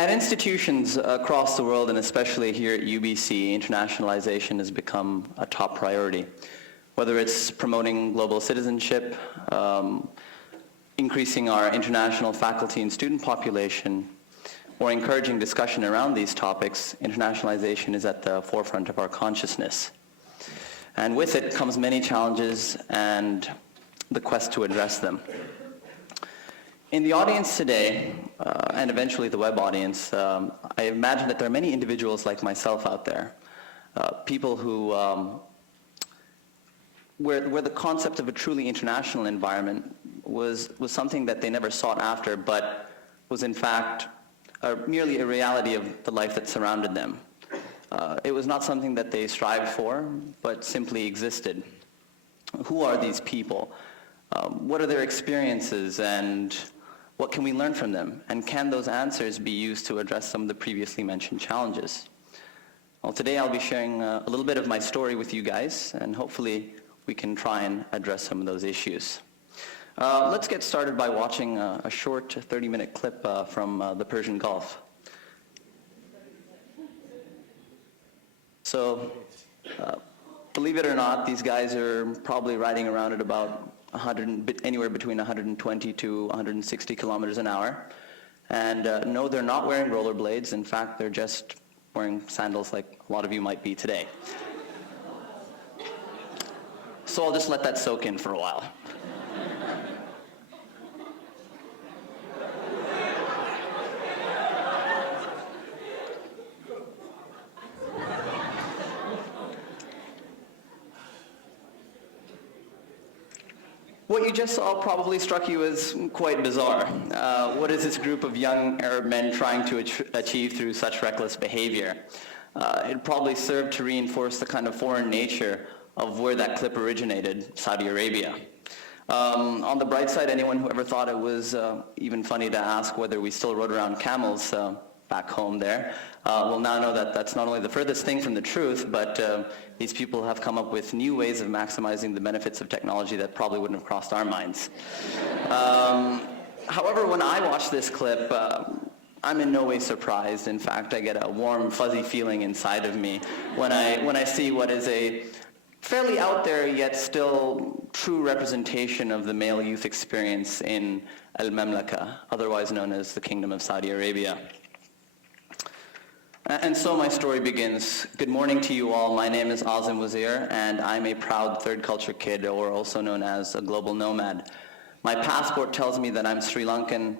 At institutions across the world, and especially here at UBC, internationalization has become a top priority. Whether it's promoting global citizenship, increasing our international faculty and student population, or encouraging discussion around these topics, internationalization is at the forefront of our consciousness. And with it comes many challenges and the quest to address them. In the audience today, and eventually the web audience, I imagine that there are many individuals like myself out there, people who, where the concept of a truly international environment was something that they never sought after, but was in fact merely a reality of the life that surrounded them. It was not something that they strived for, but simply existed. Who are these people? What are their experiences, and what can we learn from them? And can those answers be used to address some of the previously mentioned challenges? Well, today I'll be sharing a little bit of my story with you guys, and hopefully we can try and address some of those issues. Let's get started by watching a short 30-minute clip from the Persian Gulf. So, believe it or not, these guys are probably riding around at about anywhere between 120 to 160 kilometers an hour. And no, they're not wearing rollerblades. In fact, they're just wearing sandals like a lot of you might be today. So I'll just let that soak in for a while. What you just saw probably struck you as quite bizarre. What is this group of young Arab men trying to achieve through such reckless behavior? It probably served to reinforce the kind of foreign nature of where that clip originated, Saudi Arabia. On the bright side, anyone who ever thought it was even funny to ask whether we still rode around camels back home there, will now know that that's not only the furthest thing from the truth, but these people have come up with new ways of maximizing the benefits of technology that probably wouldn't have crossed our minds. However, when I watch this clip, I'm in no way surprised. In fact, I get a warm, fuzzy feeling inside of me when I see what is a fairly out there yet still true representation of the male youth experience in Al-Mamlaka, otherwise known as the Kingdom of Saudi Arabia. And so my story begins. Good morning to you all. My name is Azim Wazeer, and I'm a proud third culture kid, or also known as a global nomad. My passport tells me that I'm Sri Lankan,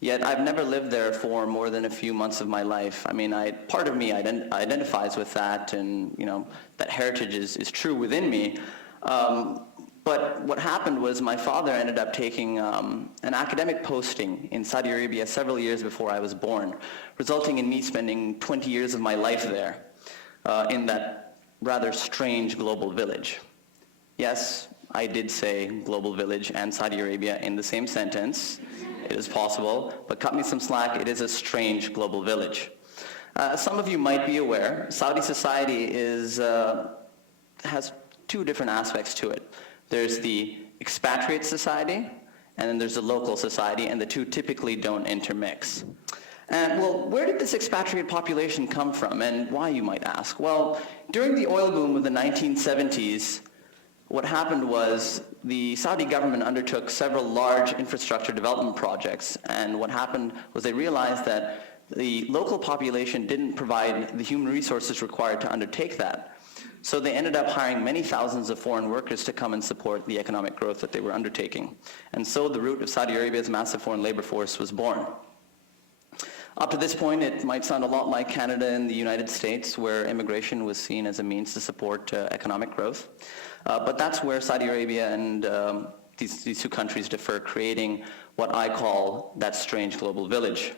yet I've never lived there for more than a few months of my life. I mean, part of me identifies with that, and that heritage is true within me. But what happened was my father ended up taking an academic posting in Saudi Arabia several years before I was born, resulting in me spending 20 years of my life there in that rather strange global village. Yes, I did say global village and Saudi Arabia in the same sentence. It is possible, but cut me some slack, it is a strange global village. Some of you might be aware, Saudi society has two different aspects to it. There's the expatriate society, and then there's the local society, and the two typically don't intermix. And well, where did this expatriate population come from, and why, you might ask? Well, during the oil boom of the 1970s, what happened was the Saudi government undertook several large infrastructure development projects, and what happened was they realized that the local population didn't provide the human resources required to undertake that. So they ended up hiring many thousands of foreign workers to come and support the economic growth that they were undertaking. And so the root of Saudi Arabia's massive foreign labor force was born. Up to this point, it might sound a lot like Canada and the United States, where immigration was seen as a means to support economic growth. But that's where Saudi Arabia and these two countries differ, creating what I call that strange global village.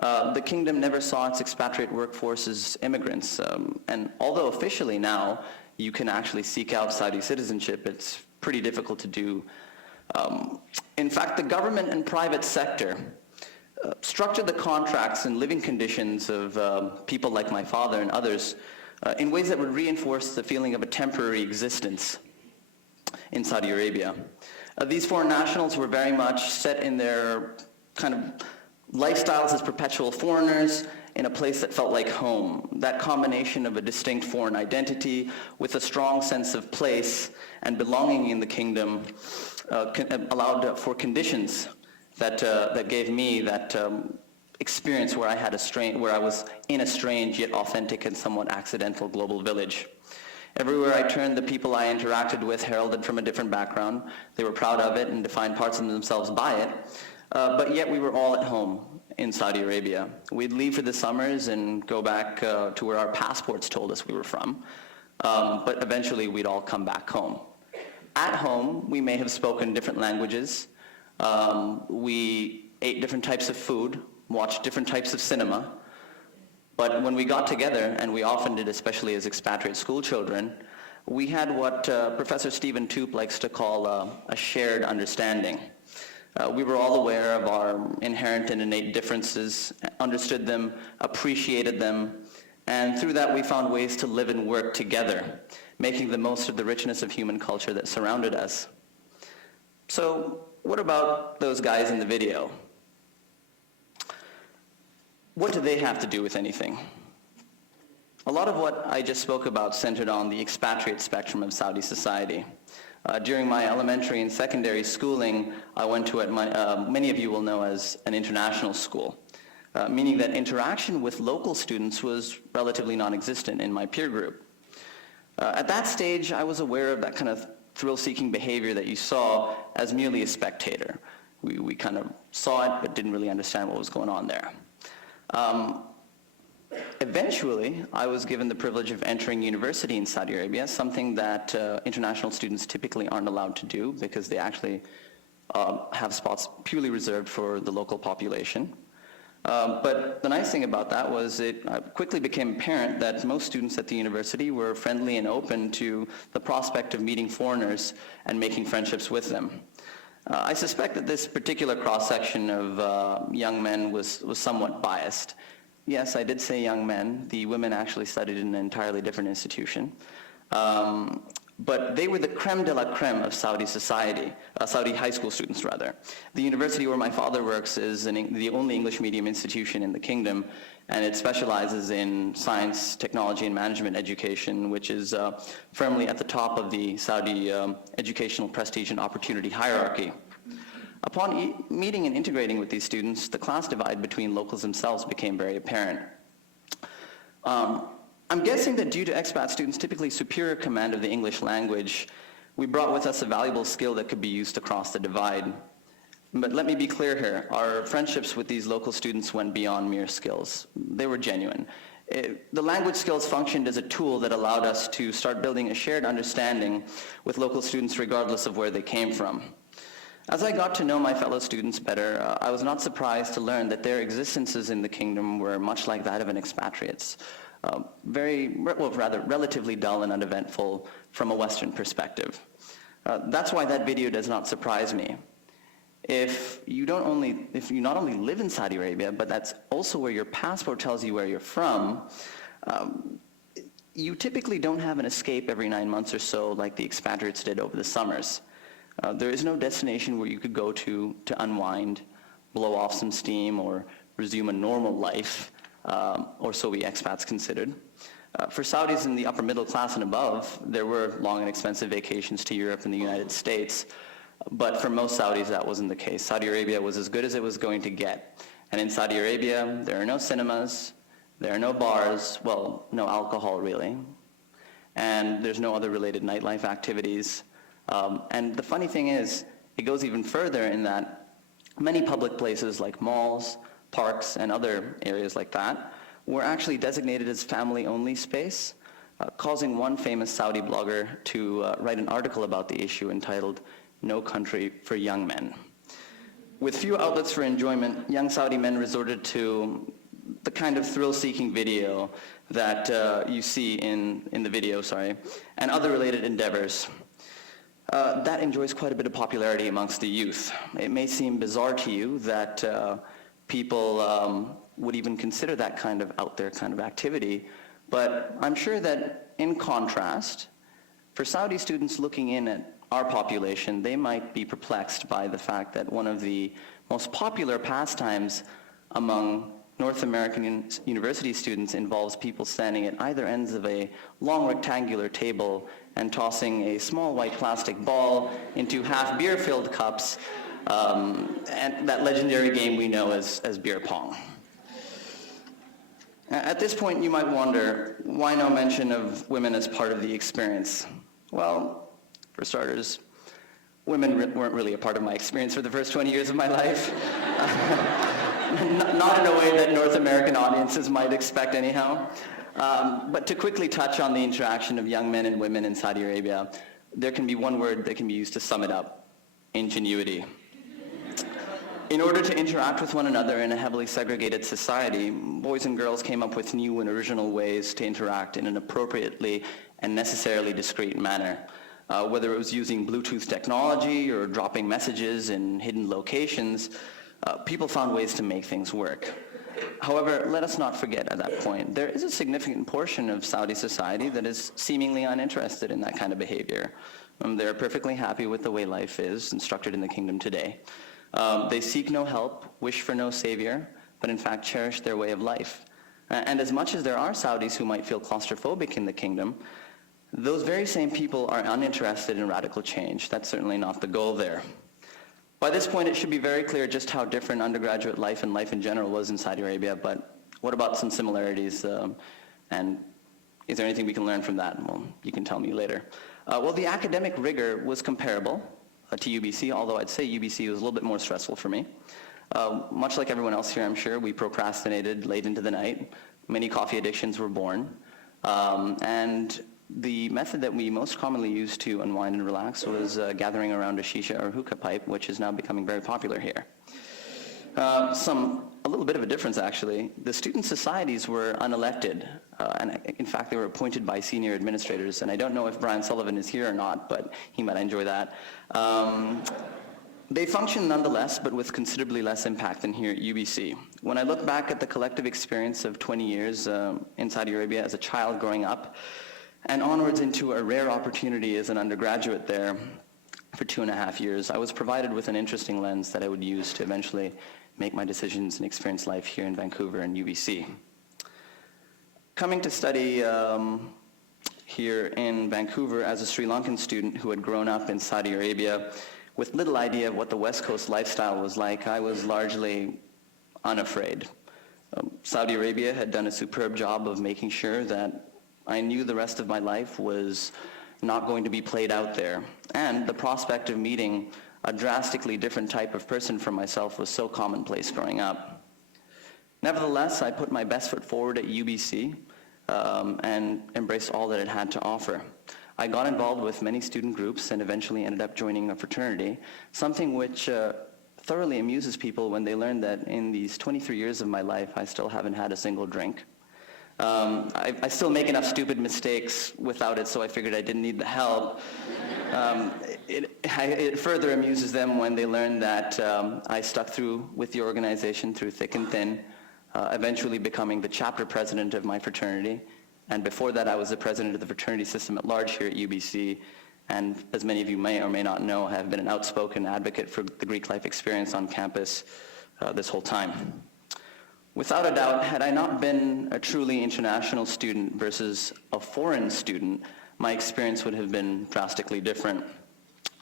The kingdom never saw its expatriate workforce as immigrants, and although officially now you can actually seek out Saudi citizenship, it's pretty difficult to do. In fact, the government and private sector structured the contracts and living conditions of people like my father and others in ways that would reinforce the feeling of a temporary existence in Saudi Arabia. These foreign nationals were very much set in their kind of lifestyles as perpetual foreigners in a place that felt like home. That combination of a distinct foreign identity with a strong sense of place and belonging in the kingdom allowed for conditions that gave me that experience where I was in a strange yet authentic and somewhat accidental global village. Everywhere I turned, the people I interacted with heralded from a different background. They were proud of it and defined parts of themselves by it. But yet we were all at home in Saudi Arabia. We'd leave for the summers and go back to where our passports told us we were from. But eventually we'd all come back home. At home, we may have spoken different languages. We ate different types of food, watched different types of cinema. But when we got together, and we often did, especially as expatriate school children, we had what Professor Stephen Toop likes to call a shared understanding. We were all aware of our inherent and innate differences, understood them, appreciated them, and through that we found ways to live and work together, making the most of the richness of human culture that surrounded us. So what about those guys in the video? What do they have to do with anything? A lot of what I just spoke about centered on the expatriate spectrum of Saudi society. During my elementary and secondary schooling, I went to what many of you will know as an international school, meaning that interaction with local students was relatively non-existent in my peer group. At that stage, I was aware of that kind of thrill-seeking behavior that you saw as merely a spectator. We kind of saw it, but didn't really understand what was going on there. Eventually, I was given the privilege of entering university in Saudi Arabia, something that international students typically aren't allowed to do because they actually have spots purely reserved for the local population. But the nice thing about that was it quickly became apparent that most students at the university were friendly and open to the prospect of meeting foreigners and making friendships with them. I suspect that this particular cross-section of young men was somewhat biased. Yes, I did say young men. The women actually studied in an entirely different institution. But they were the creme de la creme of Saudi society, Saudi high school students rather. The university where my father works is the only English medium institution in the kingdom, and it specializes in science, technology, and management education, which is firmly at the top of the Saudi educational prestige and opportunity hierarchy. Upon meeting and integrating with these students, the class divide between locals themselves became very apparent. I'm guessing that due to expat students' typically superior command of the English language, we brought with us a valuable skill that could be used to cross the divide. But let me be clear here, our friendships with these local students went beyond mere skills. They were genuine. The language skills functioned as a tool that allowed us to start building a shared understanding with local students regardless of where they came from. As I got to know my fellow students better, I was not surprised to learn that their existences in the kingdom were much like that of an expatriate's. Relatively dull and uneventful from a Western perspective. That's why that video does not surprise me. If you not only live in Saudi Arabia, but that's also where your passport tells you where you're from, you typically don't have an escape every 9 months or so like the expatriates did over the summers. There is no destination where you could go to unwind, blow off some steam, or resume a normal life. Or so we expats considered. For Saudis in the upper middle class and above, there were long and expensive vacations to Europe and the United States, but for most Saudis that wasn't the case. Saudi Arabia was as good as it was going to get. And in Saudi Arabia, there are no cinemas, there are no bars, well, no alcohol really, and there's no other related nightlife activities. And the funny thing is, it goes even further in that many public places like malls, parks, and other areas like that were actually designated as family-only space, causing one famous Saudi blogger to write an article about the issue entitled, "No Country for Young Men." With few outlets for enjoyment, young Saudi men resorted to the kind of thrill-seeking video that you see in the video, and other related endeavors. That enjoys quite a bit of popularity amongst the youth. It may seem bizarre to you that people would even consider that kind of out there kind of activity, but I'm sure that in contrast, for Saudi students looking in at our population, they might be perplexed by the fact that one of the most popular pastimes among North American university students involves people standing at either ends of a long rectangular table and tossing a small white plastic ball into half beer-filled cups, and that legendary game we know as beer pong. At this point, you might wonder, why no mention of women as part of the experience? Well, for starters, women weren't really a part of my experience for the first 20 years of my life. Not in a way that North American audiences might expect anyhow. But to quickly touch on the interaction of young men and women in Saudi Arabia, there can be one word that can be used to sum it up: ingenuity. In order to interact with one another in a heavily segregated society, boys and girls came up with new and original ways to interact in an appropriately and necessarily discreet manner. Whether it was using Bluetooth technology or dropping messages in hidden locations, people found ways to make things work. However, let us not forget at that point, there is a significant portion of Saudi society that is seemingly uninterested in that kind of behavior. They're perfectly happy with the way life is structured in the kingdom today. They seek no help, wish for no savior, but in fact cherish their way of life. And as much as there are Saudis who might feel claustrophobic in the kingdom, those very same people are uninterested in radical change. That's certainly not the goal there. By this point, it should be very clear just how different undergraduate life and life in general was in Saudi Arabia, but what about some similarities, and is there anything we can learn from that? Well, you can tell me later. Well, the academic rigor was comparable to UBC, although I'd say UBC was a little bit more stressful for me. Much like everyone else here, I'm sure, we procrastinated late into the night. Many coffee addictions were born. And the method that we most commonly used to unwind and relax was gathering around a shisha or hookah pipe, which is now becoming very popular here. A little bit of a difference, actually. The student societies were unelected, and in fact, they were appointed by senior administrators, and I don't know if Brian Sullivan is here or not, but he might enjoy that. They functioned nonetheless, but with considerably less impact than here at UBC. When I look back at the collective experience of 20 years in Saudi Arabia as a child growing up, and onwards into a rare opportunity as an undergraduate there for 2.5 years, I was provided with an interesting lens that I would use to eventually make my decisions and experience life here in Vancouver and UBC. Coming to study here in Vancouver as a Sri Lankan student who had grown up in Saudi Arabia with little idea of what the West Coast lifestyle was like, I was largely unafraid. Saudi Arabia had done a superb job of making sure that I knew the rest of my life was not going to be played out there, and the prospect of meeting a drastically different type of person from myself was so commonplace growing up. Nevertheless, I put my best foot forward at UBC and embraced all that it had to offer. I got involved with many student groups and eventually ended up joining a fraternity, something which thoroughly amuses people when they learn that in these 23 years of my life, I still haven't had a single drink. I still make enough stupid mistakes without it, so I figured I didn't need the help. It further amuses them when they learn that I stuck through with the organization through thick and thin, eventually becoming the chapter president of my fraternity. And before that, I was the president of the fraternity system at large here at UBC. And as many of you may or may not know, I have been an outspoken advocate for the Greek life experience on campus this whole time. Without a doubt, had I not been a truly international student versus a foreign student, my experience would have been drastically different.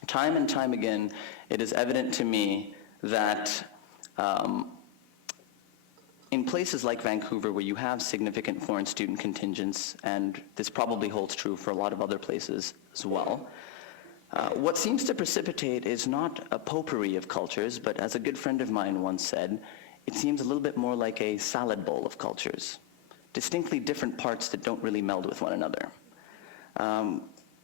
Time and time again, it is evident to me that in places like Vancouver, where you have significant foreign student contingents, and this probably holds true for a lot of other places as well, what seems to precipitate is not a potpourri of cultures, but as a good friend of mine once said, it seems a little bit more like a salad bowl of cultures, distinctly different parts that don't really meld with one another.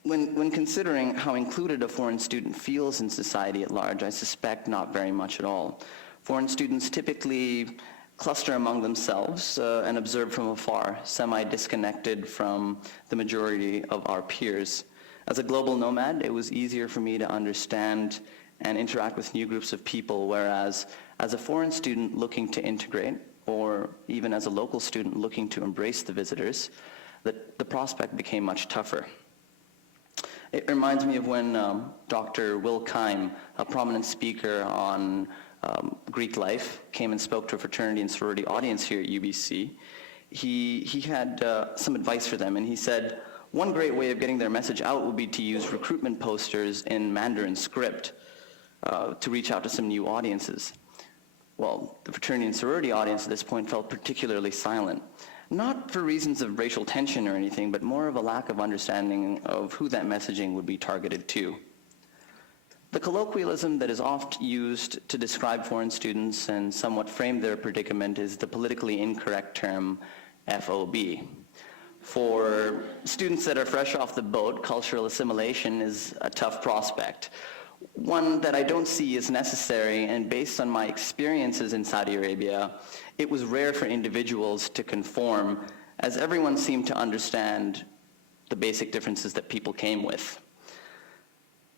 When considering how included a foreign student feels in society at large, I suspect not very much at all. Foreign students typically cluster among themselves and observe from afar, semi-disconnected from the majority of our peers. As a global nomad, it was easier for me to understand and interact with new groups of people, whereas as a foreign student looking to integrate, or even as a local student looking to embrace the visitors, the prospect became much tougher. It reminds me of when Dr. Will Keim, a prominent speaker on Greek life, came and spoke to a fraternity and sorority audience here at UBC. He had some advice for them, and he said, one great way of getting their message out would be to use recruitment posters in Mandarin script to reach out to some new audiences. Well, the fraternity and sorority audience at this point felt particularly silent, not for reasons of racial tension or anything, but more of a lack of understanding of who that messaging would be targeted to. The colloquialism that is oft used to describe foreign students and somewhat frame their predicament is the politically incorrect term FOB. For students that are fresh off the boat, cultural assimilation is a tough prospect, one that I don't see as necessary, and based on my experiences in Saudi Arabia, it was rare for individuals to conform, as everyone seemed to understand the basic differences that people came with.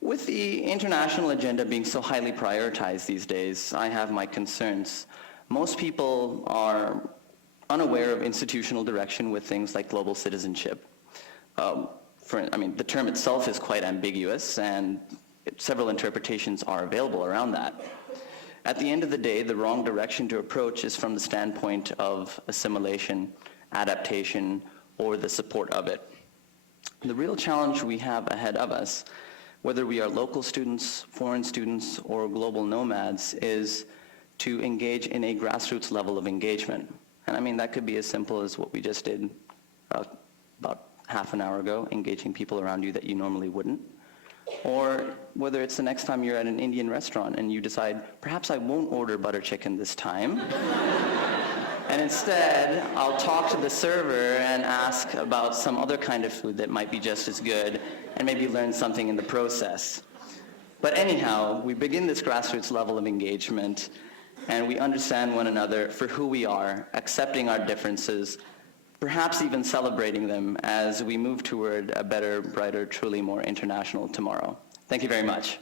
With the international agenda being so highly prioritized these days, I have my concerns. Most people are unaware of institutional direction with things like global citizenship. The term itself is quite ambiguous, and several interpretations are available around that. At the end of the day, the wrong direction to approach is from the standpoint of assimilation, adaptation, or the support of it. The real challenge we have ahead of us, whether we are local students, foreign students, or global nomads, is to engage in a grassroots level of engagement. And I mean, that could be as simple as what we just did about half an hour ago, engaging people around you that you normally wouldn't. Or whether it's the next time you're at an Indian restaurant and you decide, perhaps I won't order butter chicken this time. And instead, I'll talk to the server and ask about some other kind of food that might be just as good and maybe learn something in the process. But anyhow, we begin this grassroots level of engagement, and we understand one another for who we are, accepting our differences, perhaps even celebrating them as we move toward a better, brighter, truly more international tomorrow. Thank you very much.